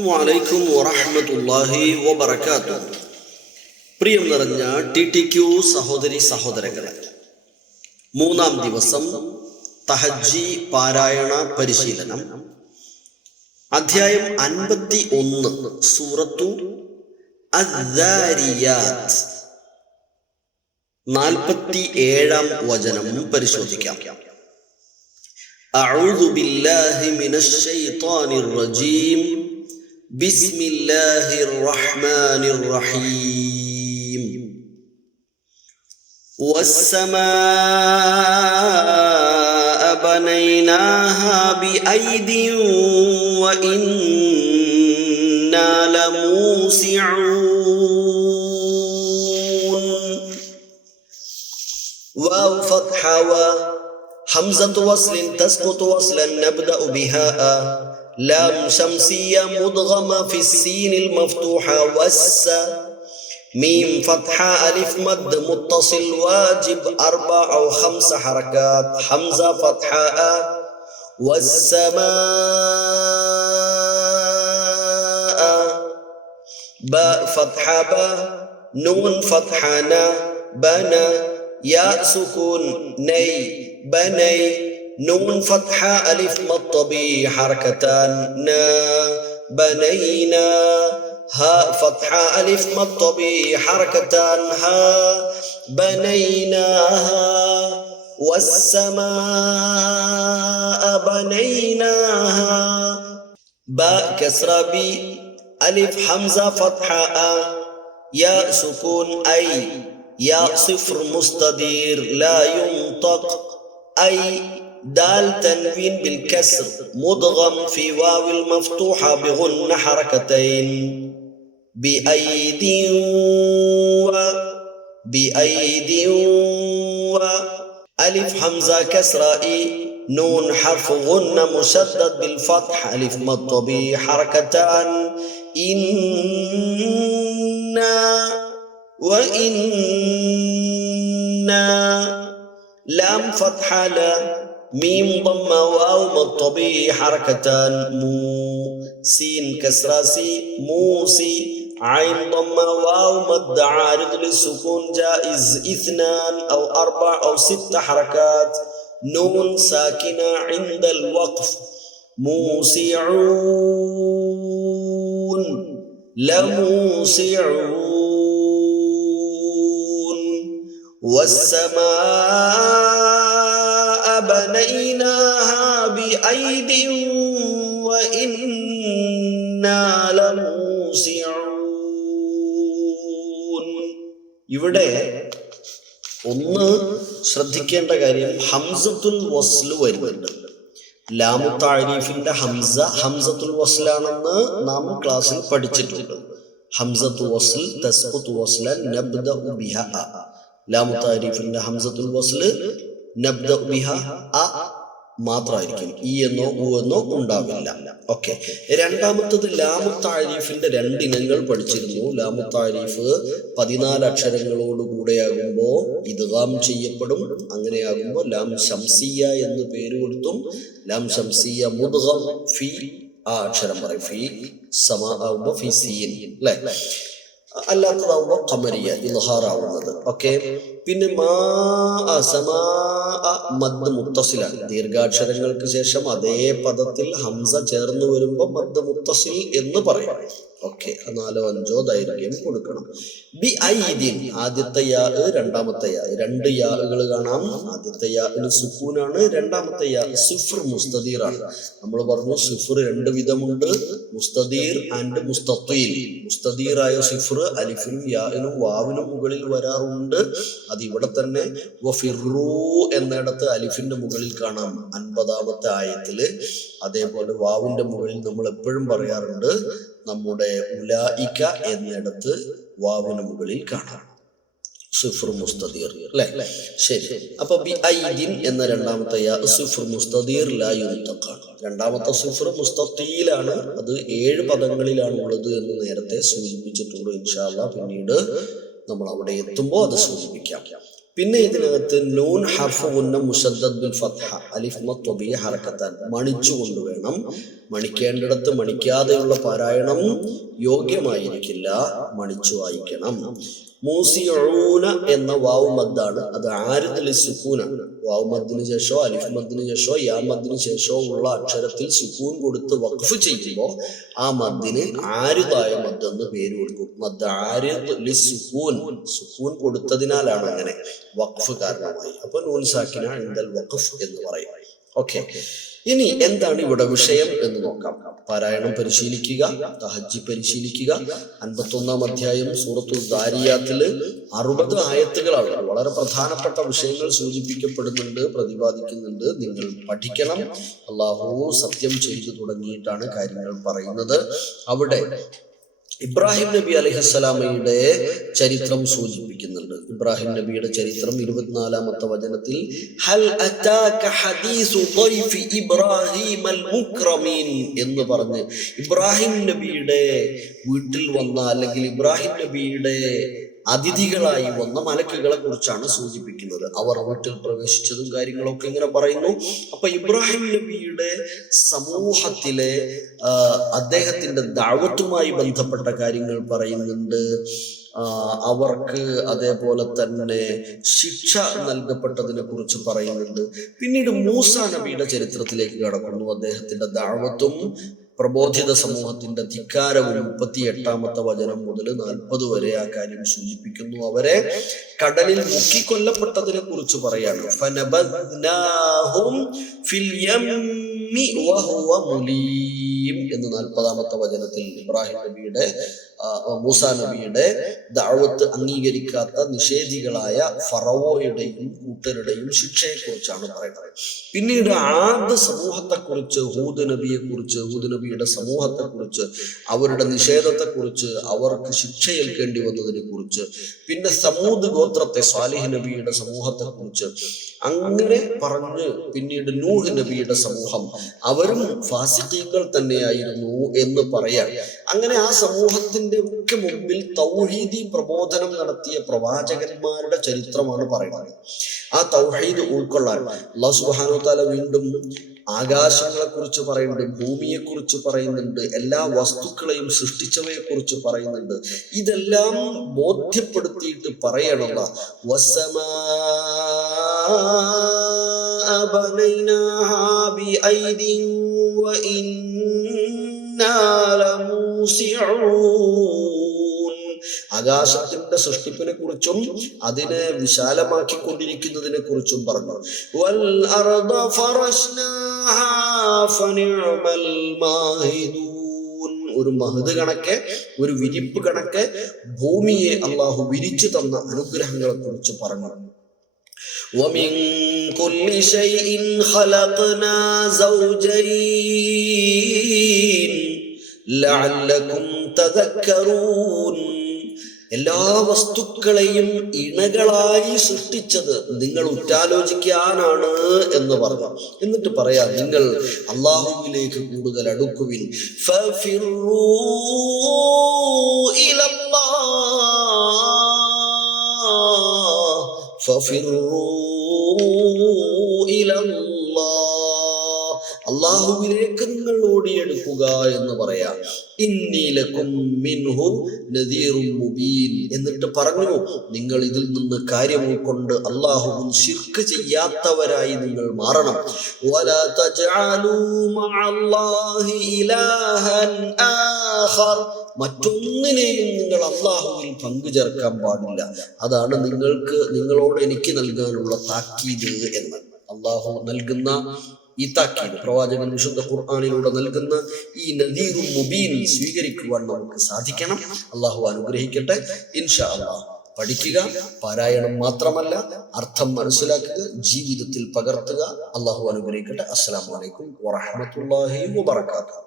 അസ്സലാമു വറഹ്മത്തുള്ളാഹി വബറകാതുഹു. പ്രിയം നിറഞ്ഞ TTQ സഹോദരി സഹോദരങ്ങളെ, മൂന്നാം ദിവസം തഹജ്ജി പാരായണ പരിശീലനം, അധ്യായം 51, സൂറത്തു അദ്ദാരിയാത്ത്, 47-ാം വചനം പരിശോധിക്കാം. അഊദു ബില്ലാഹി മിനശ് ശൈത്വാനിർ റജീം. ബിസ്മില്ലാഹിർ റഹ്മാനിർ റഹീം. വസ്സമാഅ ബനൈനാഹാ ബിഐദിൻ വഇന്നാ ലമൂസിഊൻ. വാവ് ഫത്ഹ വ ഹംസത്തു വസ്ലിൻ തസ്ഖുതു വസ്ലൻ നബ്ദഉ ബിഹാ. لام شمسية مدغمة في السين المفتوحة والس. ميم فتحة ألف مد متصل واجب 4 أو 5 حركات. حمزة فتحة والسماء. باء فتحة با. نون فتحة نا. بنا. ياء سكون ني. بني. نون فتحة ألف مطبي حركتان. نا بنينا. هاء فتحة ألف مطبي حركتان. ها بنيناها. والسماء بنيناها. باء كسرة بي. ألف حمزة فتحة ياء سكون أي. ياء صفر مستدير لا ينطق. أي. دال تنوين بالكسر مدغم في واو المفتوحة بغن حركتين. بأيد و. بأيد و. ألف حمزة كسرة إي. نون حرف غن مشدد بالفتح. ألف مطبي حركتان. إنا وإنا. لام فتحة لا. ميم ضمة واو مطبي حركتان. مو. سين كسرة سي. موسي. عين ضمة واو مد عارض للسكون جائز 2 أو 4 أو 6 حركات. نون ساكنة عند الوقف. موسعون. لموسعون. والسماء بنيناها بأيد وإنا لموسعون. ഇവിടെ ഒന്ന് ശ്രദ്ധിക്കേണ്ട കാര്യം, ഹംസത്തുൽ വസ്ൽ വരുന്നുണ്ട്. ലാമു താരീഫിന്റെ ഹംസത്തുൽ വസ്ലാണെന്ന് നാം ക്ലാസ്സിൽ പഠിച്ചിട്ടുണ്ട്. ഹംസത്തുൽ വസ്ൽ തസ്ഖുതു വസ്ലൻ നബ്ദഉ ബിഹാ. ലാമു താരീഫിന്റെ ഹംസത്തുൽ വസ്ല് നബ്ദഉ ബിഹാ അ മാത്രമായിരിക്കും. ഇ എന്നോ ഉ എന്നോ ഉണ്ടാവില്ല. ഓക്കെ. രണ്ടാമത്തത് ലാമു താരീഫിന്റെ 2 ഇനങ്ങൾ പഠിച്ചിരുന്നു. ലാമു താരീഫ് 14 അക്ഷരങ്ങളോടുകൂടെയാകുമ്പോ ഇദ്ഗാം ചെയ്യപ്പെടും. അങ്ങനെയാകുമ്പോൾ ലാം ശംസിയ എന്ന് പേര് കൊടുത്തും. ലാം ശംസിയ മുദ്ഗം ഫി, ആ അക്ഷരം പറയും. ഫി സമാ ആവുമ്പോ ഫി സീൻ അല്ലെ. അല്ലാത്തതാവുമ്പോ ഖമരിയ ഇൽഹാറാവുന്നത്. ഓക്കെ. പിന്നെ മദ് മുത്തസിലാണ്. ദീർഘാക്ഷരങ്ങൾക്ക് ശേഷം അതേ പദത്തിൽ ഹംസ ചേർന്ന് വരുമ്പോ മദ് മുത്തസിൽ എന്ന് പറയും. ഓക്കെ. 4 or 5 ദൈർഘ്യം കൊടുക്കണം. ബി ഐദിൻ, ആദ്യത്തെ യാ, രണ്ടാമത്തെ യാ, 2 യാകൾ കാണാം. ആദ്യത്തെ യാന് സുക്കൂനാണ്, രണ്ടാമത്തെ യാ സിഫ്ർ മുസ്തദീറാണ്. നമ്മൾ പറഞ്ഞു സിഫർ 2 വിധമുണ്ട്, മുസ്തദീർ ആൻഡ് മുസ്തഖീൽ. മുസ്തദീറായ സിഫർ അലിഫിനും യാനും വാവിനും മുകളിൽ വരാറുണ്ട്. അത് ഇവിടെ തന്നെ വഫിറൂ എന്നിടത്ത് അലിഫിന്റെ മുകളിൽ കാണാം 50-ാമത്തെ ആയത്തില്. അതേപോലെ വാവിന്റെ മുകളിൽ നമ്മൾ എപ്പോഴും പറയാറുണ്ട്, നമ്മുടെ ഉലായിക എന്നിടത്ത് വാവിന് മുകളിൽ കാണാം സിഫ്ർ മുസ്തദീർ അല്ലേ. ശരി. അപ്പൊ ബി ഐദിൻ എന്ന രണ്ടാമത്തെ യാ സിഫ്ർ മുസ്തദീർ ലാ യുൻതഖാണ്. രണ്ടാമത്തെ സിഫ്ർ മുസ്തഖീലാണ്. അത് 7 പദങ്ങളിലാണ് ഉള്ളത് എന്ന് നേരത്തെ സൂചിപ്പിച്ചിട്ടുണ്ട്. ഇൻഷാ അല്ലാഹ് പിന്നീട് നമ്മൾ അവിടെ എത്തുമ്പോൾ അത് സൂചിപ്പിക്കാം. പിന്നെ ഇതിനകത്ത് നൂൻ ഹർഫ് ഉന്ന മുശദ്ദദ് ബിൽ ഫത്ഹ അലിഫ് മത്വബിയ ഹറക്കത്താൻ മണിച്ചു കൊണ്ടുവേണം. മണിക്കേണ്ടിടത്ത് മണിക്കാതെയുള്ള പാരായണം യോഗ്യമായിരിക്കില്ല, മണിച്ചു വായിക്കണം. മൂസിഊന എന്ന വാവ് മദ്ദാണ്. അത് ആരിദ് സുക്കൂനാണ്. വാവ് മദ്ദിന് ശേഷമോ അലിഫ് മദ്ദിന് ശേഷമോ യാ മദ്ദിന് ശേഷമോ ഉള്ള അക്ഷരത്തിൽ സുക്കൂൻ കൊടുത്ത് വഖഫ് ചെയ്യുമ്പോൾ ആ മദ്ദിന് ആരിദായ മദ് എന്ന് പേര് കൊടുക്കും. മദ് ആരിദ് സുക്കൂൻ, സുക്കൂൻ കൊടുത്തതിനാലാണ് അങ്ങനെ വഖഫ് കാരണമായി. അപ്പൊ നൂൻ സാക്കിന ഇൻദൽ വഖഫ് എന്ന് പറയും. ഓക്കെ, ഇനി എന്താണ് ഇവിടെ വിഷയം എന്ന് നോക്കാം. പാരായണം പരിശീലിക്കുക, തഹജ്ജി പരിശീലിക്കുക. 51-ാം അധ്യായം സൂറത്തുൽ ദാരിയാത്തില് 60 ആയത്തുകളാണ്. വളരെ പ്രധാനപ്പെട്ട വിഷയങ്ങൾ സൂചിപ്പിക്കപ്പെടുന്നുണ്ട്, പ്രതിപാദിക്കുന്നുണ്ട്. നിങ്ങൾ പഠിക്കണം. അള്ളാഹു സത്യം ചെയ്തു തുടങ്ങിയിട്ടാണ് കാര്യങ്ങൾ പറയുന്നത്. അവിടെ ഇബ്രാഹിം നബി അലൈഹിസ്സലാമയുടെ ചരിത്രം സൂചിപ്പിക്കുന്നുണ്ട്. ഇബ്രാഹിം നബിയുടെ ചരിത്രം 24-ാമത്തെ വചനത്തിൽ ഹൽ അതാക ഹദീസു ളൈഫി ഇബ്രാഹിമൽ മുക്രമീൻ എന്ന് പറഞ്ഞ് ഇബ്രാഹിം നബിയുടെ വീട്ടിൽ വന്ന അല്ലെങ്കിൽ ഇബ്രാഹിം നബിയുടെ അതിഥികളായി വന്ന മലക്കുകളെ കുറിച്ചാണ് സൂചിപ്പിക്കുന്നത്. അവർ വീട്ടിൽ പ്രവേശിച്ചതും കാര്യങ്ങളൊക്കെ ഇങ്ങനെ പറയുന്നു. അപ്പൊ ഇബ്രാഹിം നബിയുടെ സമൂഹത്തിലെ അദ്ദേഹത്തിന്റെ ദഅവത്തുമായി ബന്ധപ്പെട്ട കാര്യങ്ങൾ പറയുന്നുണ്ട്. അവർക്ക് അതേപോലെ തന്നെ ശിക്ഷ നൽകപ്പെട്ടതിനെ കുറിച്ച് പറയുന്നുണ്ട്. പിന്നീട് മൂസാ നബിയുടെ ചരിത്രത്തിലേക്ക് കടക്കുന്നു. അദ്ദേഹത്തിന്റെ ദഅവത്തും പ്രബോധിത സമൂഹത്തിന്റെ ധിക്കാരവും 38-ാമത്തെ വചനം മുതൽ 40 വരെ ആ കാര്യം സൂചിപ്പിക്കുന്നു. അവരെ കടലിൽ മുക്കിക്കൊല്ലപ്പെട്ടതിനെ കുറിച്ച് പറയാണ്. ഫനബദ്നാഹും ഫിൽ യമ്മി വഹുവ മുലീം എന്ന് 40-ാമത്തെ വചനത്തിൽ ഇബ്രാഹിം നബിയുടെ മൂസാ നബിയുടെ ദഅവത്ത് അംഗീകരിക്കാത്ത നിഷേധികളായ ഫറവോയുടെയും കൂട്ടരുടെയും ശിക്ഷയെക്കുറിച്ചാണ് പറയുന്നത്. പിന്നീട് ആദ് സമൂഹത്തെക്കുറിച്ച്, ഹൂദ് നബിയെക്കുറിച്ച്, ഹൂദ് നബിയുടെ സമൂഹത്തെക്കുറിച്ച്, അവരുടെ നിഷേധത്തെക്കുറിച്ച്, അവർക്ക് ശിക്ഷയേൽക്കേണ്ടി വന്നതിനെ കുറിച്ച്, പിന്നെ സമൂദ് ഗോത്രത്തെ സ്വാലിഹ് നബിയുടെ സമൂഹത്തെക്കുറിച്ച് അങ്ങനെ പറഞ്ഞ് പിന്നീട് നൂഹ് നബിയുടെ സമൂഹം അവരും ഫാസിഖീങ്ങൾ തന്നെയായിരുന്നു എന്ന് പറയാം. അങ്ങനെ ആ സമൂഹത്തിന്റെ ഒക്കെ മുമ്പിൽ തൗഹീദി പ്രബോധനം നടത്തിയ പ്രവാചകന്മാരുടെ ചരിത്രമാണ് പറയുന്നത്. ആ തൗഹീദ് ഉൾക്കൊള്ളാൻ അല്ലാഹു സുബ്ഹാനഹു വ തആല വീണ്ടും ആകാശങ്ങളെ കുറിച്ച് പറയുന്നുണ്ട്, ഭൂമിയെ കുറിച്ച് പറയുന്നുണ്ട്, എല്ലാ വസ്തുക്കളെയും സൃഷ്ടിച്ചവയെ കുറിച്ച് പറയുന്നുണ്ട്. ഇതെല്ലാം ബോധ്യപ്പെടുത്തിയിട്ട് പറയണം ആകാശത്തിന്റെ സൃഷ്ടിപ്പിനെ കുറിച്ചും അതിനെ വിശാലമാക്കിക്കൊണ്ടിരിക്കുന്നതിനെ കുറിച്ചും പറഞ്ഞു. ഒരു മഹദ് കണക്കെ, ഒരു വിരിപ്പ് കണക്കെ ഭൂമിയെ അള്ളാഹു വിരിച്ചു തന്ന അനുഗ്രഹങ്ങളെ കുറിച്ച് പറഞ്ഞു. وَمِن كُلِّ شَيْءٍ خَلَقْنَا زَوْجَيْنِ لَعَلَّكُمْ تَذَكَّرُونَ എല്ലാ വസ്തുക്കളെയും ഇണകളായി സൃഷ്ടിച്ചത് നിങ്ങൾ ഉറ്റാലോചിക്കാനാണ് എന്ന് പറഞ്ഞു. എന്നിട്ട് പറയാം, നിങ്ങൾ അല്ലാഹുവിലേക്ക് കൂടുതൽ അടുക്കുവിൻ. ഫഫിറൂ ഇലല്ലാഹ്, അല്ലാഹുവിലേക്ക് നിങ്ങൾ ഓടിയെടുക്കുക എന്ന് പറയാം. ഇന്നി ലക്കും മിൻഹു നദീറും മുബീൻ എന്നിട്ട് പറഞ്ഞു, നിങ്ങൾ ഇതിൽ നിന്ന് കാര്യം ഉൾക്കൊണ്ട് അല്ലാഹുവിൽ ശിർക്ക് ചെയ്യാത്തവരായി നിങ്ങൾ മാറണം. വലാ തജ്അലൂ മഅല്ലാഹി ഇലാഹൻ ആഖർ, മറ്റൊന്നിനെയും നിങ്ങൾ അല്ലാഹുവിൽ പങ്കു ചേർക്കാൻ പാടില്ല. അതാണ് നിങ്ങളോട് എനിക്ക് നൽകാനുള്ള താക്കീത് എന്ന് അല്ലാഹു നൽകുന്ന ഈ താക്കീത്, പ്രവാചകൻ വിശുദ്ധ ഖുർആനിലൂടെ നൽകുന്ന ഈ നദീറുൽ മുബീൻ സ്വീകരിക്കുവാൻ നമുക്ക് സാധിക്കണം. അല്ലാഹു അനുഗ്രഹിക്കട്ടെ. ഇൻഷാ അല്ലാഹ് പഠിക്കുക, പാരായണം മാത്രമല്ല അർത്ഥം മനസ്സിലാക്കുക, ജീവിതത്തിൽ പകർത്തുക. അല്ലാഹു അനുഗ്രഹിക്കട്ടെ. അസ്സലാമു അലൈക്കും വറഹ്മത്തുള്ളാഹി വബറകാതുഹു.